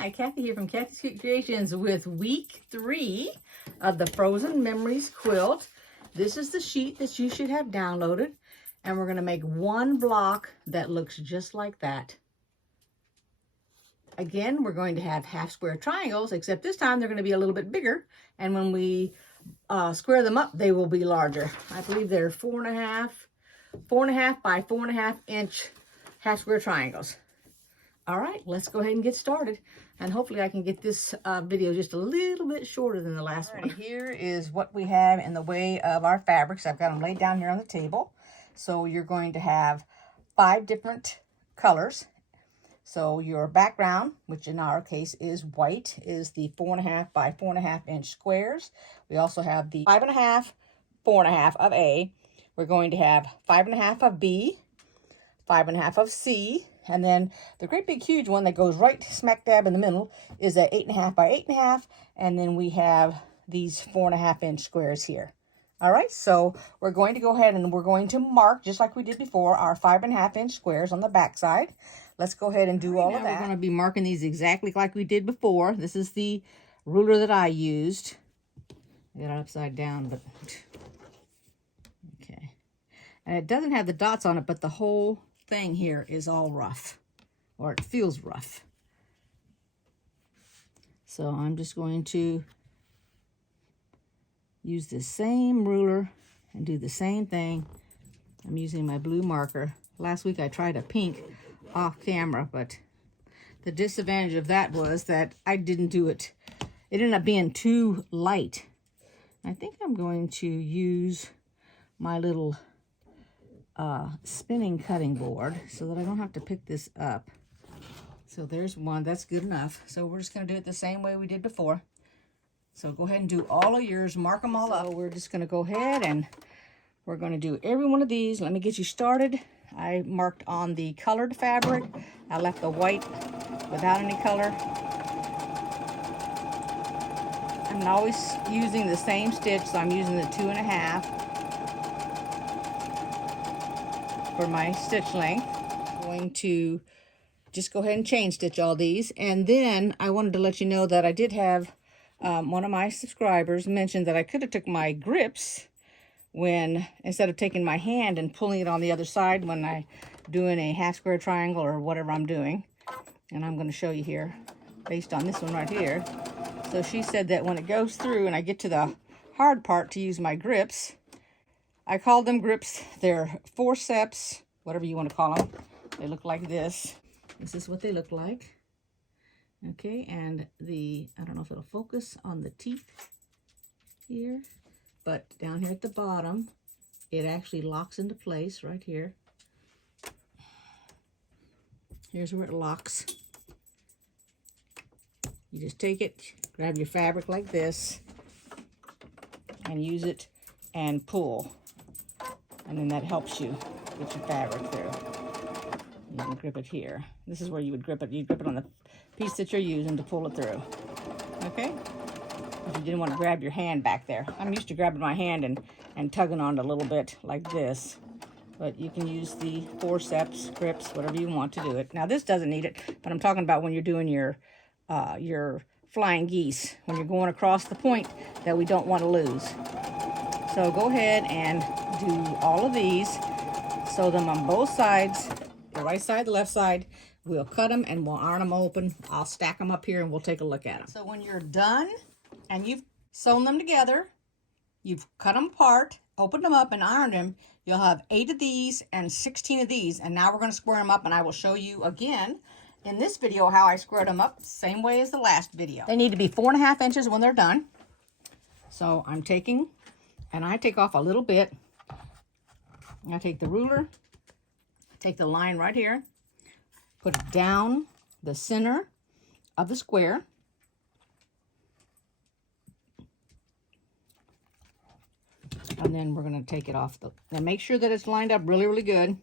Hi, Kathy here from Kathyskutekreations with week 3 of the Frozen Memories quilt. This is the sheet that you should have downloaded, and we're going to make one block that looks just like that. Again, we're going to have half square triangles, except this time they're going to be a little bit bigger, and when we square them up, they will be larger. I believe they're 4.5 by 4.5 inch half square triangles. All right, let's go ahead and get started. And hopefully I can get this video just a little bit shorter than the last one. Here is what we have in the way of our fabrics. I've got them laid down here on the table. So you're going to have 5 different colors. So your background, which in our case is white, is the 4.5 by 4.5 inch squares. We also have the 5.5, 4.5 of A. We're going to have 5.5 of B, 5.5 of C, and then the great big huge one that goes right smack dab in the middle is a 8.5 by 8.5, and then we have these 4.5 inch squares here. All right, so we're going to go ahead and we're going to mark, just like we did before, our 5.5 inch squares on the back side. Let's go ahead and do all of that. We're going to be marking these exactly like we did before. This is the ruler that I used. I got it upside down, but okay. And it doesn't have the dots on it, but the whole thing here is all rough, or it feels rough. So I'm just going to use the same ruler and do the same thing. I'm using my blue marker. Last week I tried a pink off camera, but the disadvantage of that was that I didn't do it. It ended up being too light. I think I'm going to use my little spinning cutting board so that I don't have to pick this up. So there's one, that's good enough. So we're just going to do it the same way we did before. So go ahead and do all of yours, mark them all up. We're just going to go ahead and we're going to do every one of these. Let me get you started. I marked on the colored fabric. I left the white without any color. I'm always using the same stitch, so I'm using the 2.5 for my stitch length. I'm going to just go ahead and chain stitch all these. And then I wanted to let you know that I did have one of my subscribers mention that I could have took my grips when, instead of taking my hand and pulling it on the other side when I'm doing a half square triangle or whatever I'm doing. And I'm going to show you here based on this one right here. So she said that when it goes through and I get to the hard part to use my grips, I call them grips. They're forceps, whatever you want to call them. They look like this. This is what they look like. Okay, and I don't know if it'll focus on the teeth here, but down here at the bottom, it actually locks into place right here. Here's where it locks. You just take it, grab your fabric like this, and use it and pull. And then that helps you get your fabric through. You can grip it here. This is where you would grip it. You grip it on the piece that you're using to pull it through. Okay? If you didn't want to grab your hand back there. I'm used to grabbing my hand and tugging on it a little bit like this. But you can use the forceps, grips, whatever you want to do it. Now this doesn't need it, but I'm talking about when you're doing your flying geese, when you're going across the point that we don't want to lose. So go ahead and do all of these. Sew them on both sides, the right side, the left side. We'll cut them and we'll iron them open. I'll stack them up here and we'll take a look at them. So when you're done and you've sewn them together, you've cut them apart, opened them up and ironed them, you'll have 8 of these and 16 of these. And now we're going to square them up, and I will show you again in this video how I squared them up, same way as the last video. They need to be 4.5 inches when they're done. So I'm taking, and I take off a little bit. I take the ruler, take the line right here, put it down the center of the square. And then we're going to take it off and make sure that it's lined up really, really good.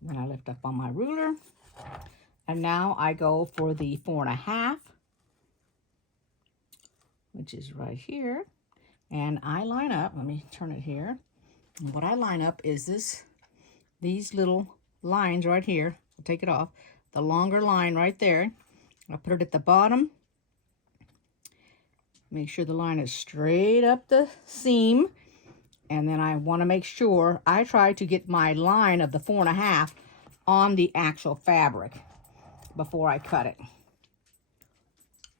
Then I lift up on my ruler. And now I go for the 4.5, which is right here. And I line up, let me turn it here. And what I line up is this these little lines right here. I'll take it off. The longer line right there. I'll put it at the bottom. Make sure the line is straight up the seam. And then I want to make sure I try to get my line of the 4.5 on the actual fabric before I cut it.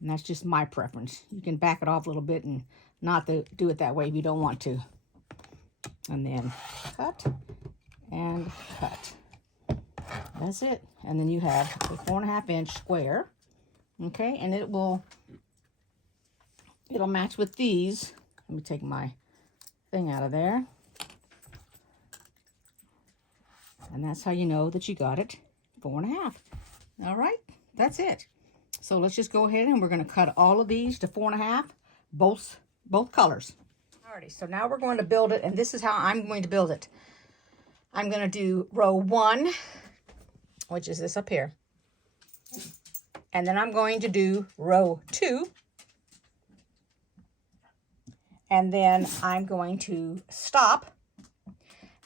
And that's just my preference. You can back it off a little bit and not do it that way if you don't want to. And then cut and cut. That's it. And then you have a 4.5-inch square. Okay, and it'll match with these. Let me take my thing out of there. And that's how you know that you got it 4.5. All right, that's it. So let's just go ahead and we're going to cut all of these to 4.5, both colors. Alrighty, so now we're going to build it, and this is how I'm going to build it. I'm going to do row 1, which is this up here. And then I'm going to do row 2. And then I'm going to stop.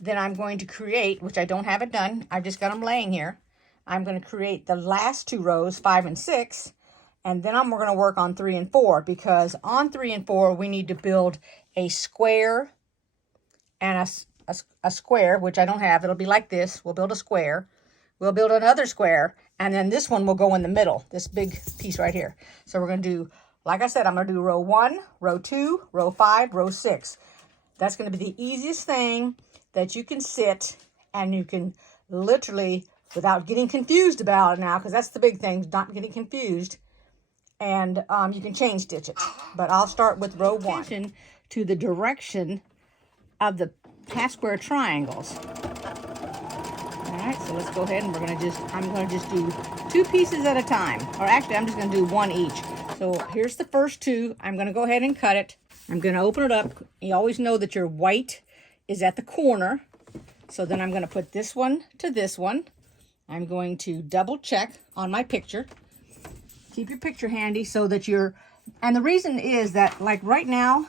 Then I'm going to create, which I don't have it done. I've just got them laying here. I'm going to create the last 2 rows, 5 and 6. And then we're going to work on 3 and 4, because on 3 and 4, we need to build a square and a square, which I don't have. It'll be like this. We'll build a square. We'll build another square. And then this one will go in the middle, this big piece right here. So we're going to do, like I said, I'm going to do row 1, row 2, row 5, row 6. That's going to be the easiest thing that you can sit and you can literally, without getting confused about it now, because that's the big thing, not getting confused. And you can chain stitch it. But I'll start with row 1. Attention to the direction of the half square triangles. All right, so let's go ahead and I'm going to just do 2 pieces at a time. Or actually, I'm just going to do 1 each. So here's the first 2. I'm going to go ahead and cut it. I'm going to open it up. You always know that your white is at the corner. So then I'm going to put this one to this one. I'm going to double check on my picture. Keep your picture handy so that and the reason is that, like right now,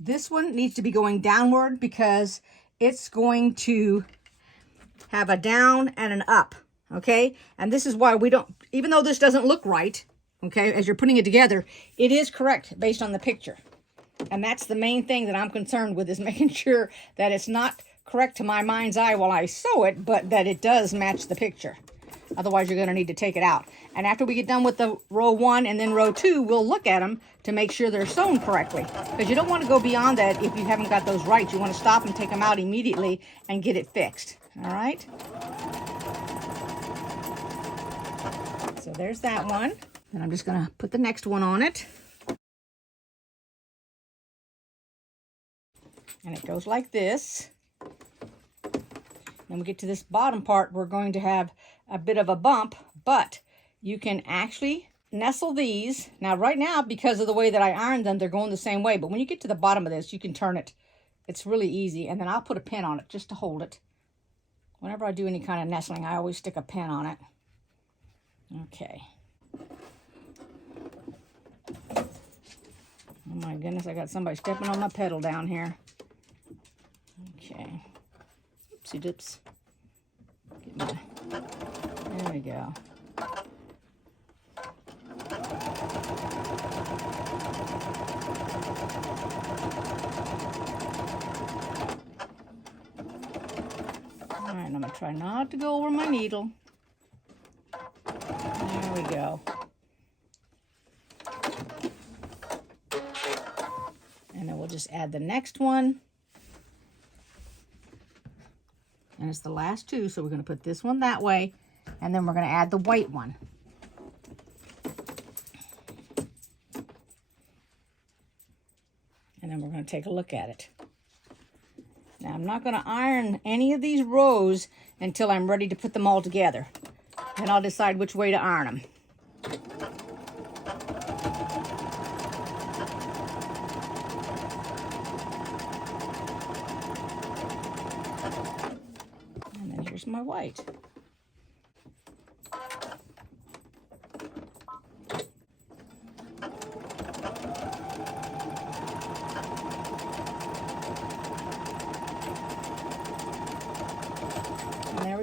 this one needs to be going downward because it's going to have a down and an up, okay? And this is why we don't, even though this doesn't look right, okay, as you're putting it together, it is correct based on the picture. And that's the main thing that I'm concerned with, is making sure that it's not correct to my mind's eye while I sew it, but that it does match the picture. Otherwise, you're going to need to take it out. And after we get done with the row 1 and then row 2, we'll look at them to make sure they're sewn correctly. Because you don't want to go beyond that if you haven't got those right. You want to stop and take them out immediately and get it fixed. All right? So there's that one. And I'm just going to put the next one on it. And it goes like this. Then we get to this bottom part, we're going to have a bit of a bump, but you can actually nestle these. Now, right now, because of the way that I ironed them, they're going the same way. But when you get to the bottom of this, you can turn it. It's really easy. And then I'll put a pin on it just to hold it. Whenever I do any kind of nestling, I always stick a pin on it. Okay. Oh my goodness, I got somebody stepping on my pedal down here. Okay. Oopsie doops. There we go. All right, I'm going to try not to go over my needle. There we go. And then we'll just add the next one. And it's the last 2, so we're going to put this one that way, and then we're going to add the white one. And then we're going to take a look at it. Now, I'm not going to iron any of these rows until I'm ready to put them all together. And I'll decide which way to iron them. Here's my white.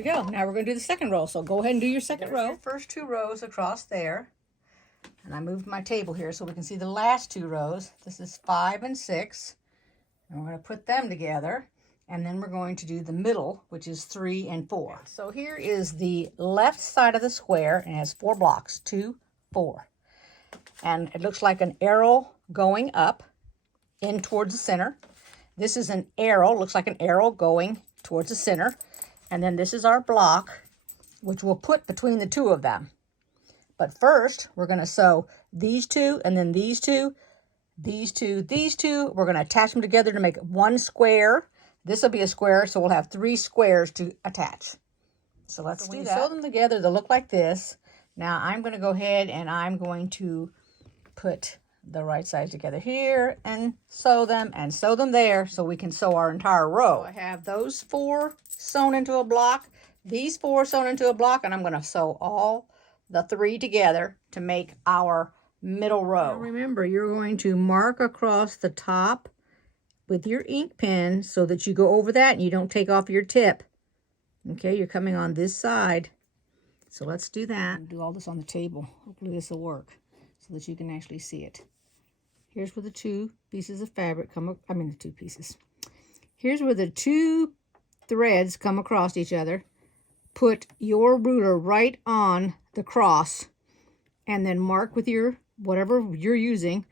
go. Now we're going to do the second row. So go ahead and do your second row. Your first 2 rows across there. And I moved my table here so we can see the last 2 rows. This is 5 and 6. And we're going to put them together. And then we're going to do the middle, which is 3 and 4. So here is the left side of the square, and it has 4 blocks, 2, 4. And it looks like an arrow going up in towards the center. This is an arrow, looks like an arrow going towards the center. And then this is our block, which we'll put between the 2 of them. But first, we're going to sew these 2, and then these 2, these 2, these 2. We're going to attach them together to make 1 square. This will be a square, so we'll have 3 squares to attach. So let's do that. Sew them together, they'll look like this. Now I'm going to go ahead and I'm going to put the right sides together here and sew them there so we can sew our entire row. So I have those 4 sewn into a block, these 4 sewn into a block, and I'm going to sew all the 3 together to make our middle row. Now remember, you're going to mark across the top with your ink pen so that you go over that and you don't take off your tip. Okay, you're coming on this side. So let's do that. I'll do all this on the table. Hopefully this will work so that you can actually see it. Here's where the 2 pieces of fabric the 2 pieces. Here's where the 2 threads come across each other. Put your ruler right on the cross and then mark with your, whatever you're using,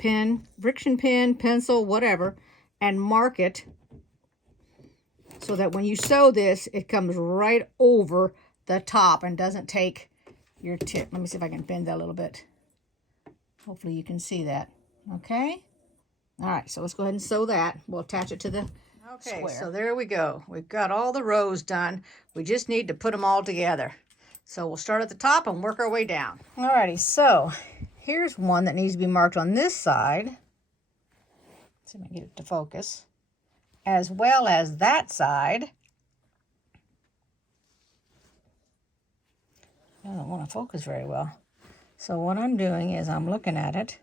pen, friction pen, pencil, whatever, and mark it so that when you sew this, it comes right over the top and doesn't take your tip. Let me see if I can bend that a little bit. Hopefully you can see that. Okay? All right, so let's go ahead and sew that. We'll attach it to the square. So there we go. We've got all the rows done. We just need to put them all together. So we'll start at the top and work our way down. All righty, so here's one that needs to be marked on this side. Let's see if I can get it to focus. As well as that side. I don't want to focus very well. So what I'm doing is I'm looking at it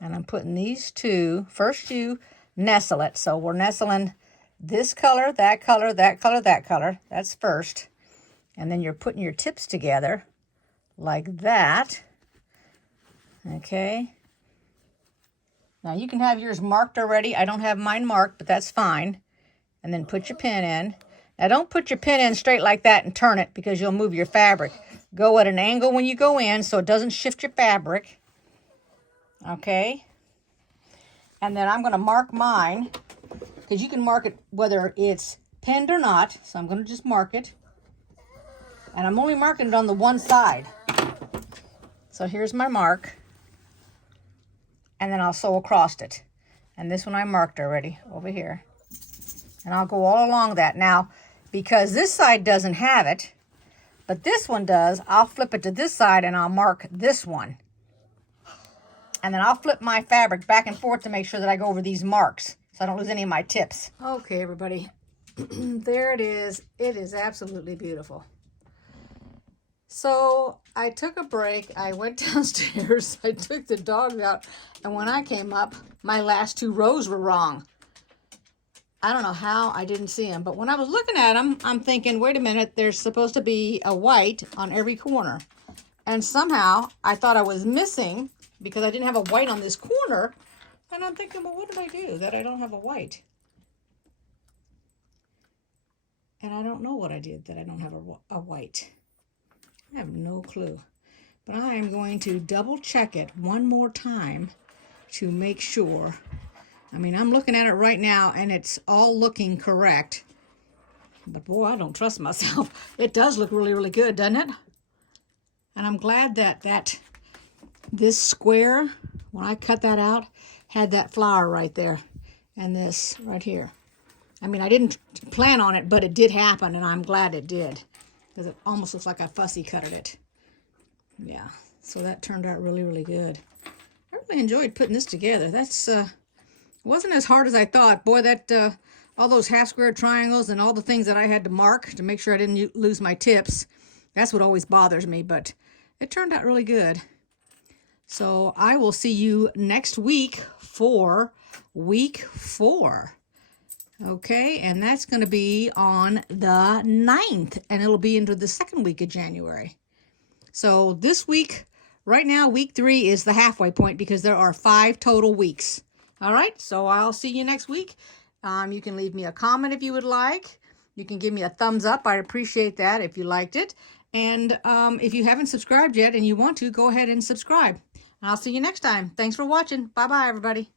and I'm putting these 2. First you nestle it. So we're nestling this color, that color, that color, that color. That's first. And then you're putting your tips together like that. Okay. Now you can have yours marked already. I don't have mine marked, but that's fine. And then put your pin in. Now don't put your pin in straight like that and turn it because you'll move your fabric. Go at an angle when you go in so it doesn't shift your fabric. Okay. And then I'm going to mark mine because you can mark it whether it's pinned or not. So I'm going to just mark it. And I'm only marking it on the one side. So here's my mark. And then I'll sew across it. And this one I marked already over here. And I'll go all along that. Now, because this side doesn't have it, but this one does, I'll flip it to this side and I'll mark this one. And then I'll flip my fabric back and forth to make sure that I go over these marks so I don't lose any of my tips. Okay, everybody. There it is. It is absolutely beautiful. So I took a break. I went downstairs. I took the dogs out. And when I came up, my last 2 rows were wrong. I don't know how I didn't see them. But when I was looking at them, I'm thinking, wait a minute, there's supposed to be a white on every corner. And somehow I thought I was missing because I didn't have a white on this corner. And I'm thinking, well, what did I do that I don't have a white? And I don't know what I did that I don't have a white. I have no clue. But I am going to double check it one more time to make sure. I mean, I'm looking at it right now and it's all looking correct. But boy, I don't trust myself. It does look really, really good, doesn't it? And I'm glad that this square, when I cut that out, had that flower right there. And this right here. I mean, I didn't plan on it, but it did happen, and I'm glad it did. Because it almost looks like I fussy cutted it. Yeah, so that turned out really, really good. I really enjoyed putting this together. That's wasn't as hard as I thought. Boy, that all those half square triangles and all the things that I had to mark to make sure I didn't lose my tips. That's what always bothers me, but it turned out really good. So I will see you next week for week 4. Okay, and that's going to be on the 9th, and it'll be into the second week of January. So this week, right now, week 3 is the halfway point because there are 5 total weeks. All right, so I'll see you next week. You can leave me a comment if you would like. You can give me a thumbs up. I'd appreciate that if you liked it. And if you haven't subscribed yet and you want to, go ahead and subscribe. And I'll see you next time. Thanks for watching. Bye-bye, everybody.